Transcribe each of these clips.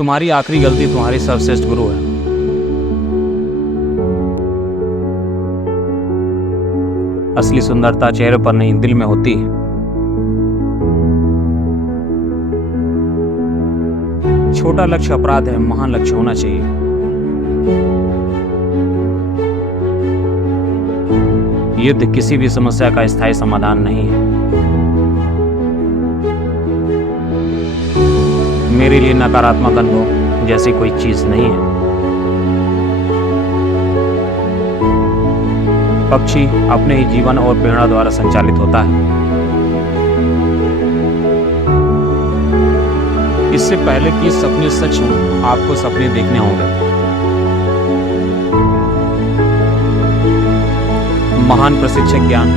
तुम्हारी आखिरी गलती तुम्हारी सर्वश्रेष्ठ गुरु है। असली सुंदरता चेहरे पर नहीं, दिल में होती है। छोटा लक्ष्य अपराध है, महान लक्ष्य होना चाहिए। युद्ध किसी भी समस्या का स्थायी समाधान नहीं है। मेरे लिए नकारात्मक अनुभव जैसी कोई चीज नहीं है। पक्षी अपने ही जीवन और प्रेरणा द्वारा संचालित होता है। इससे पहले कि सपने सच हों, आपको सपने देखने होंगे। महान प्रशिक्षक ज्ञान,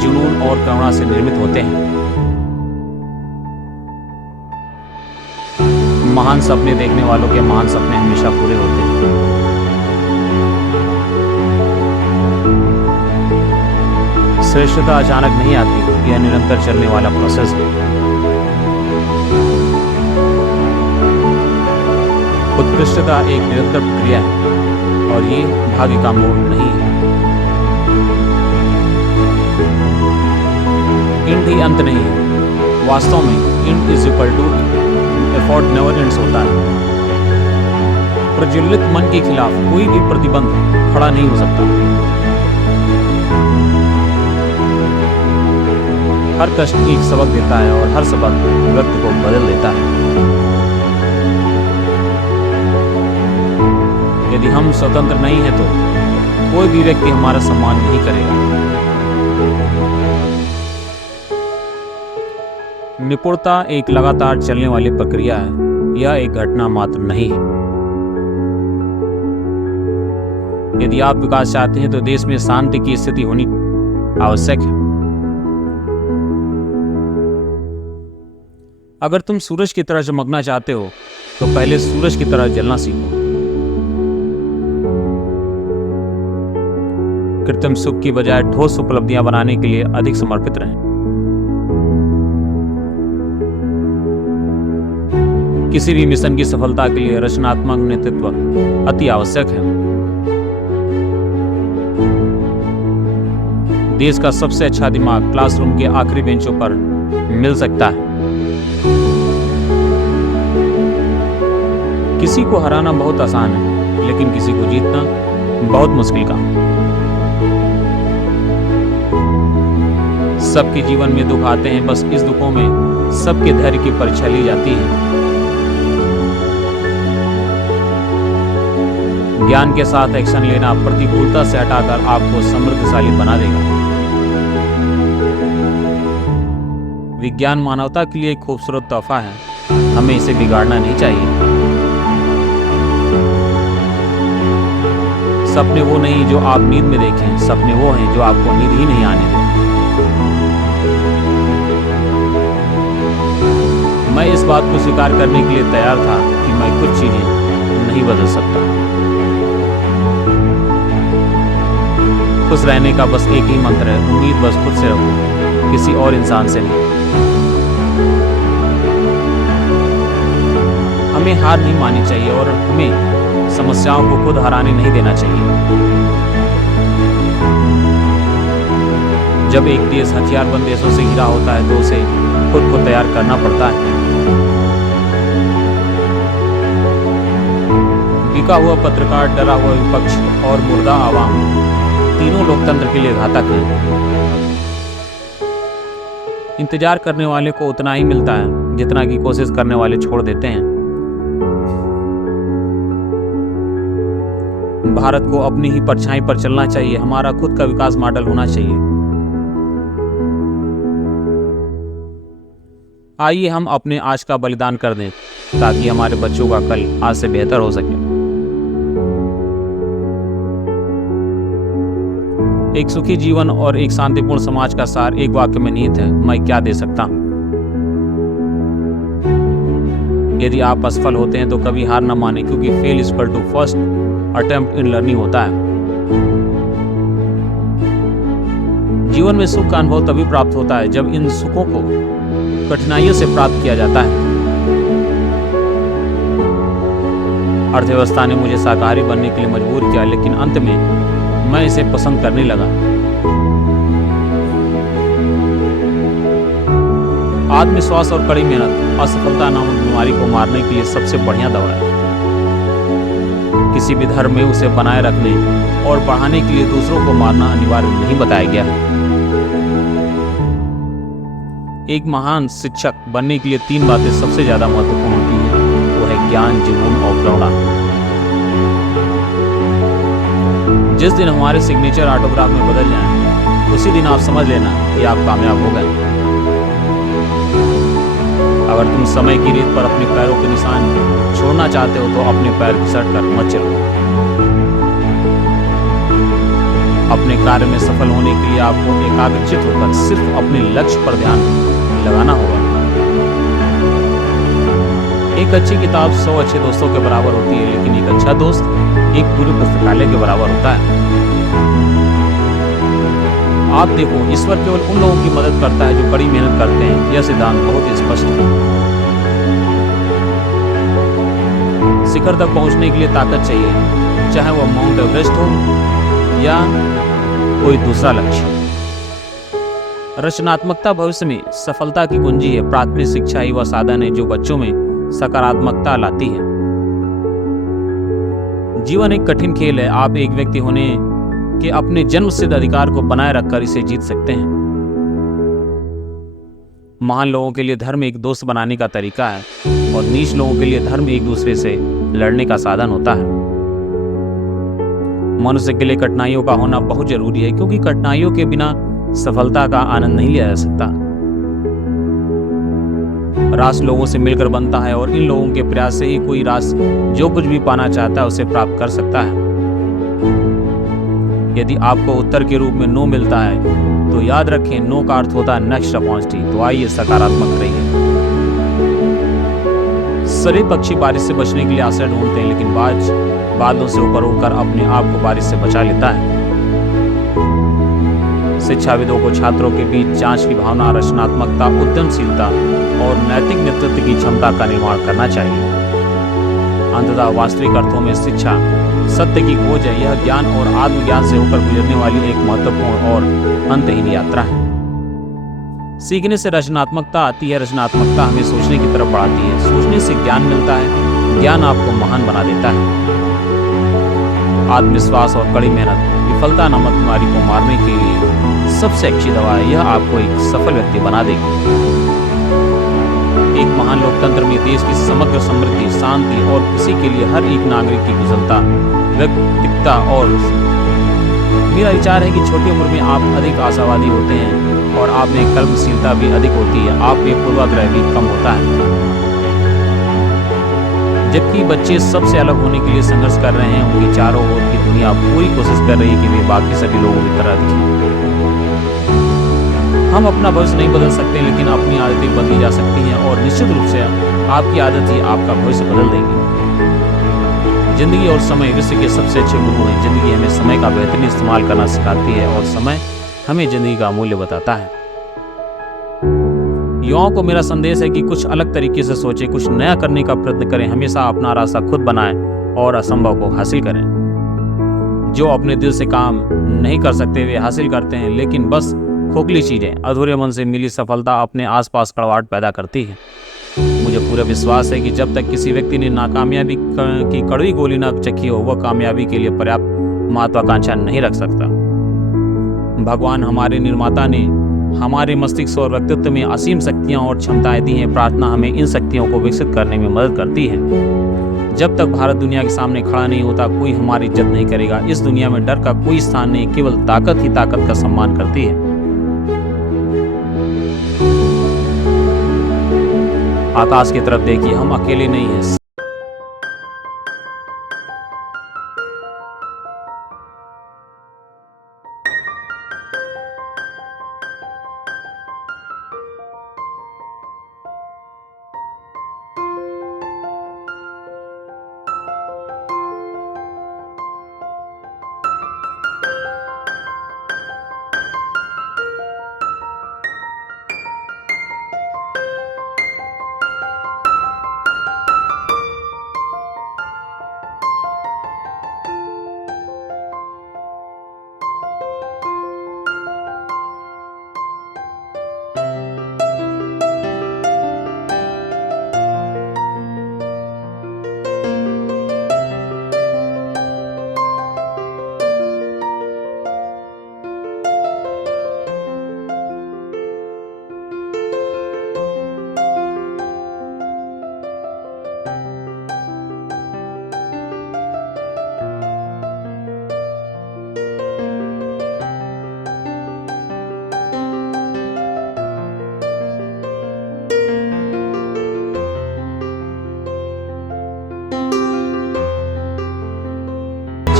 जुनून और करुणा से निर्मित होते हैं। महान सपने देखने वालों के महान सपने हमेशा पूरे होते हैं। श्रेष्ठता अचानक नहीं आती, यह निरंतर चलने वाला प्रोसेस है। उत्कृष्टता एक निरंतर प्रक्रिया है और ये भाग्य का मोड़ नहीं है। इंड ही अंत नहीं है। वास्तव में end is equal to effort never ends होता है। प्रज्वलित मन के खिलाफ कोई भी प्रतिबंध खड़ा नहीं हो सकता। हर कष्ट एक सबक देता है और हर सबक व्यक्ति को बदल देता है। यदि हम स्वतंत्र नहीं हैं तो कोई भी व्यक्ति हमारा सम्मान नहीं करेगा। निपुणता एक लगातार चलने वाली प्रक्रिया है, यह एक घटना मात्र नहीं है। यदि आप विकास चाहते हैं तो देश में शांति की स्थिति होनी आवश्यक है। अगर तुम सूरज की तरह चमकना चाहते हो तो पहले सूरज की तरह जलना सीखो। कृत्रिम सुख की बजाय ठोस उपलब्धियां बनाने के लिए अधिक समर्पित रहें। किसी भी मिशन की सफलता के लिए रचनात्मक नेतृत्व अति आवश्यक है। देश का सबसे अच्छा दिमाग क्लासरूम के आखिरी बेंचों पर मिल सकता है। किसी को हराना बहुत आसान है, लेकिन किसी को जीतना बहुत मुश्किल काम। सबके जीवन में दुख आते हैं, बस इस दुखों में सबके धैर्य की परीक्षा ली जाती है। ज्ञान के साथ एक्शन लेना प्रतिकूलता से हटाकर आपको समृद्धशाली बना देगा। विज्ञान मानवता के लिए एक खूबसूरत तोहफा है, हमें इसे बिगाड़ना नहीं चाहिए। सपने वो नहीं जो आप नींद में देखें, सपने वो हैं जो आपको नींद ही नहीं आने दें। मैं इस बात को स्वीकार करने के लिए तैयार था कि मैं कुछ चीजें नहीं बदल सकता। खुश रहने का बस एक ही मंत्र है, उम्मीद बस खुद से रखो, किसी और इंसान से नहीं। हमें हार नहीं माननी चाहिए और हमें समस्याओं को खुद हराने नहीं देना चाहिए। जब एक देश हथियारबंद देशों से घिरा होता है तो उसे खुद को तैयार करना पड़ता है। बिका हुआ पत्रकार, डरा हुआ विपक्ष और मुर्दा आवाम तीनों लोकतंत्र के लिए घातक हैं। इंतजार करने वाले को उतना ही मिलता है जितना कि कोशिश करने वाले छोड़ देते हैं। भारत को अपनी ही परछाई पर चलना चाहिए। हमारा खुद का विकास मॉडल होना चाहिए। आइए हम अपने आज का बलिदान कर दें ताकि हमारे बच्चों का कल आज से बेहतर हो सके। एक सुखी जीवन और एक शांतिपूर्ण समाज का सार एक वाक्य में निहित है, मैं क्या दे सकता हूं। यदि आप असफल होते हैं तो कभी हार न माने, क्योंकि fail is equal to first attempt in learning होता है। जीवन में सुख का अनुभव तभी प्राप्त होता है जब इन सुखों को कठिनाइयों से प्राप्त किया जाता है। अर्थव्यवस्था ने मुझे शाकाहारी बनने के लिए मजबूर किया, लेकिन अंत में मैं इसे पसंद करने लगा। आत्मविश्वास और कड़ी मेहनत असफलता नामक बीमारी को मारने के लिए सबसे बढ़िया दवा है। किसी भी धर्म में उसे बनाए रखने और बढ़ाने के लिए दूसरों को मारना अनिवार्य नहीं बताया गया है। एक महान शिक्षक बनने के लिए 3 बातें सबसे ज्यादा महत्वपूर्ण होती हैं। वो है ज्ञान, जुनून और करुणा। जिस दिन हमारे सिग्नेचर ऑटोग्राफ में बदल जाएं, उसी दिन आप समझ लेना कि आप कामयाब हो गए। अगर तुम समय की रेत पर अपने पैरों के निशान छोड़ना चाहते हो तो अपने पैर घिसट कर मत चलो। अपने कार्य में सफल होने के लिए आपको एकाग्रचित होकर सिर्फ अपने लक्ष्य पर ध्यान लगाना होगा। एक अच्छी किताब 100 अच्छे दोस्तों के बराबर होती है, लेकिन एक अच्छा दोस्त एक पूरे पुस्तकालय के बराबर होता है। आप देखो, ईश्वर केवल उन लोगों की मदद करता है जो कड़ी मेहनत करते हैं। यह सिद्धांत बहुत ही स्पष्ट है। शिखर तक पहुंचने के लिए ताकत चाहिए, चाहे वह माउंट एवरेस्ट हो या कोई दूसरा लक्ष्य। रचनात्मकता भविष्य में सफलता की कुंजी है। प्राथमिक शिक्षा ही वह साधन है जो बच्चों में सकारात्मकता लाती है। जीवन एक कठिन खेल है। आप एक व्यक्ति होने के अपने जन्मसिद्ध अधिकार को बनाए रखकर इसे जीत सकते हैं। महान लोगों के लिए धर्म एक दोस्त बनाने का तरीका है और नीच लोगों के लिए धर्म एक दूसरे से लड़ने का साधन होता है। मनुष्य के लिए कठिनाइयों का होना बहुत जरूरी है, क्योंकि कठिनाइयों के बिना सफलता का आनंद नहीं लिया जा सकता। राष्ट्र लोगों से मिलकर बनता है और इन लोगों के प्रयास से ही कोई राष्ट्र जो कुछ भी पाना चाहता है उसे प्राप्त कर सकता है। यदि आपको उत्तर के रूप में नो मिलता है तो याद रखें, नो का अर्थ होता है नेक्स्ट अपॉर्चुनिटी। तो आइए सकारात्मक रहिए। सभी पक्षी बारिश से बचने के लिए आश्रय ढूंढते हैं, लेकिन बादलों से ऊपर उड़कर अपने आप को बारिश से बचा लेता है। शिक्षाविदों को छात्रों के बीच जांच की भावना, रचनात्मकता, उद्यमशीलता और नैतिक नेतृत्व की क्षमता का निर्माण करना चाहिए। अंततः वास्तविक अर्थों में शिक्षा सत्य की खोज है। यह ज्ञान और आत्मज्ञान से होकर गुजरने वाली एक महत्वपूर्ण और अंतहीन यात्रा है। सीखने से रचनात्मकता आती है, रचनात्मकता हमें सोचने की तरफ बढ़ाती है, सोचने से ज्ञान मिलता है, ज्ञान आपको महान बना देता है। आत्मविश्वास और कड़ी मेहनत विफलता नामक बीमारी को मारने के लिए सबसे अच्छी दवा है। यह आपको एक सफल व्यक्ति बना देगी। एक महान लोकतंत्र में देश की समग्र समृद्धि, शांति और खुशी के लिए हर एक नागरिक की कुशलता, व्यक्तित्वता और मेरा विचार है कि छोटी उम्र में आप अधिक आशावादी होते हैं और आप में कल्पशीलता भी अधिक होती है। आप में पूर्वाग्रह भी कम होता है। जबकि बच्चे सबसे अलग होने के लिए संघर्ष कर रहे हैं, उनके चारों ओर की दुनिया पूरी कोशिश कर रही है कि वे बाकी सभी लोगों की तरह दिखें। हम अपना भविष्य नहीं बदल सकते, लेकिन अपनी आदतें बदली जा सकती हैं और निश्चित रूप से आपकी आदत ही आपका भविष्य बदल देगी। जिंदगी और समय विश्व के सबसे अच्छे गुरु हैं। जिंदगी हमें समय का बेहतरीन इस्तेमाल करना सिखाती है और समय हमें जिंदगी का मूल्य बताता है। युवाओं को मेरा संदेश है कि कुछ अलग तरीके से सोचें, कुछ नया करने का प्रयत्न करें, हमेशा अपना रास्ता खुद बनाएं और असंभव को हासिल करें। जो अपने दिल से काम नहीं कर सकते वे हासिल करते हैं, लेकिन बस खोखली चीजें, अधूरे मन से मिली सफलता अपने आसपास कड़वाहट पैदा करती है। मुझे पूरा विश्वास है कि जब तक किसी व्यक्ति ने नाकामयाबी की कड़वी गोली न चखी हो, वह कामयाबी के लिए पर्याप्त महत्वाकांक्षा नहीं रख सकता। भगवान हमारे निर्माता ने हमारे मस्तिष्क और व्यक्तित्व में असीम शक्तियां और क्षमताएं दी हैं। प्रार्थना हमें इन शक्तियों को विकसित करने में मदद करती है। जब तक भारत दुनिया के सामने खड़ा नहीं होता, कोई हमारी इज्जत नहीं करेगा। इस दुनिया में डर का कोई स्थान नहीं, केवल ताकत ही ताकत का सम्मान करती है। आकाश की तरफ देखिए, हम अकेले नहीं हैं।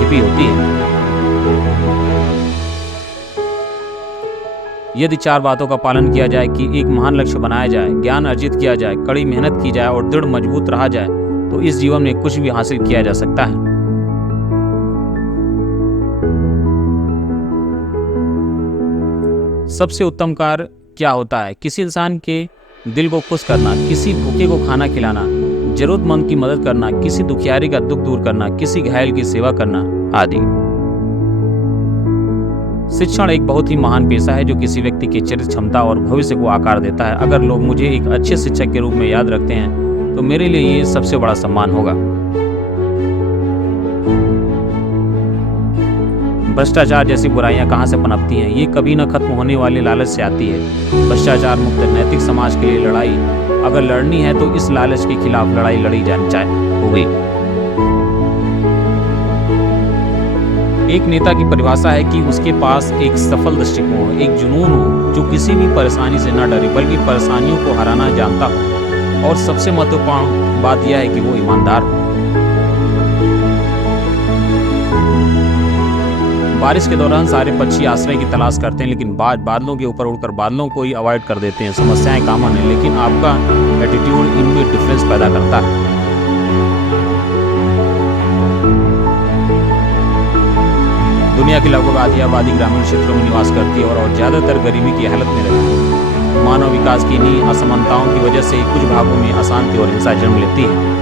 छिपी होती है। यदि 4 बातों का पालन किया जाए कि एक महान लक्ष्य बनाया जाए, ज्ञान अर्जित किया जाए, कड़ी मेहनत की जाए और दृढ़ मजबूत रहा जाए, तो इस जीवन में कुछ भी हासिल किया जा सकता है। सबसे उत्तम कार्य क्या होता है? किसी इंसान के दिल को खुश करना, किसी भूखे को खाना खिलाना, जरूरतमंद की मदद करना, किसी दुखियारी का दुख दूर करना, किसी घायल की सेवा करना आदि। शिक्षण एक बहुत ही महान पेशा है जो किसी व्यक्ति की चरित्र क्षमता और भविष्य को आकार देता है। अगर लोग मुझे एक अच्छे शिक्षक के रूप में याद रखते हैं तो मेरे लिए ये सबसे बड़ा सम्मान होगा। भ्रष्टाचार जैसी बुराइयां कहां से पनपती हैं? ये कभी न खत्म होने वाले लालच से आती है। भ्रष्टाचार मुक्त नैतिक समाज के लिए लड़ाई अगर लड़नी है तो इस लालच के खिलाफ लड़ाई लड़ी जानी होगी। एक नेता की परिभाषा है कि उसके पास एक सफल दृष्टिकोण हो, एक जुनून हो जो किसी भी परेशानी से न डरे बल्कि परेशानियों को हराना जानता हो, और सबसे महत्वपूर्ण बात यह है कि वो ईमानदार हो। बारिश के दौरान सारे पक्षी आश्रय की तलाश करते हैं, लेकिन बादलों के ऊपर उड़कर बादलों को ही अवॉइड कर देते हैं। समस्याएं कॉमन है, लेकिन आपका एटीट्यूड इनमें डिफरेंस पैदा करता है। दुनिया की लगभग आधी आबादी ग्रामीण क्षेत्रों में निवास करती है और ज्यादातर गरीबी की हालत में रहती है। मानव विकास की इन्हीं असमानताओं की वजह से कुछ भागों में अशांति और हिंसा जन्म लेती है।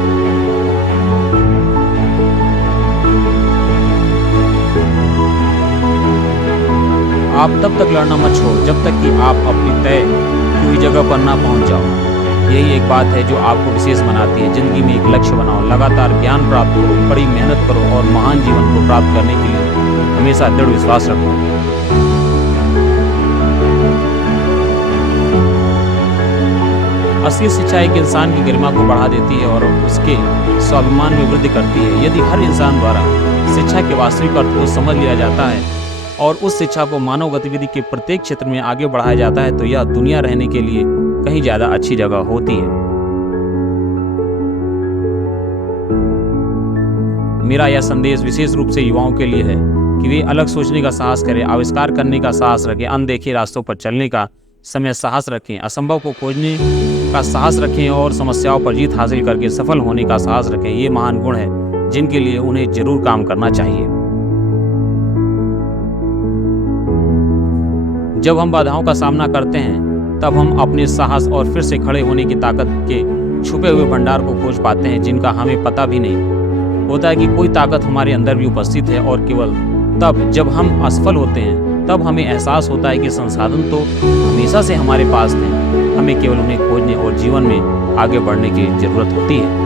आप तब तक लड़ना मत छोड़ो जब तक कि आप अपनी तय की हुई जगह पर ना पहुंच जाओ। यही एक बात है जो आपको विशेष बनाती है। जिंदगी में एक लक्ष्य बनाओ, लगातार ज्ञान प्राप्त करो, कड़ी मेहनत करो और महान जीवन को प्राप्त करने के लिए हमेशा दृढ़ विश्वास रखो। असली शिक्षा एक इंसान की गरिमा को बढ़ा देती है और उसके स्वाभिमान में वृद्धि करती है। यदि हर इंसान द्वारा शिक्षा के वास्तविक अर्थ को समझ लिया जाता है और उस शिक्षा को मानव गतिविधि के प्रत्येक क्षेत्र में आगे बढ़ाया जाता है तो यह दुनिया रहने के लिए कहीं ज्यादा अच्छी जगह होती है। मेरा यह संदेश विशेष रूप से युवाओं के लिए है कि वे अलग सोचने का साहस करें, आविष्कार करने का साहस रखें, अनदेखे रास्तों पर चलने का समय साहस रखें, असंभव को खोजने का साहस रखें और समस्याओं पर जीत हासिल करके सफल होने का साहस रखें। ये महान गुण है जिनके लिए उन्हें जरूर काम करना चाहिए। जब हम बाधाओं का सामना करते हैं तब हम अपने साहस और फिर से खड़े होने की ताकत के छुपे हुए भंडार को खोज पाते हैं जिनका हमें पता भी नहीं होता है कि कोई ताकत हमारे अंदर भी उपस्थित है। और केवल तब जब हम असफल होते हैं तब हमें एहसास होता है कि संसाधन तो हमेशा से हमारे पास थे, हमें केवल उन्हें खोजने और जीवन में आगे बढ़ने की जरूरत होती है।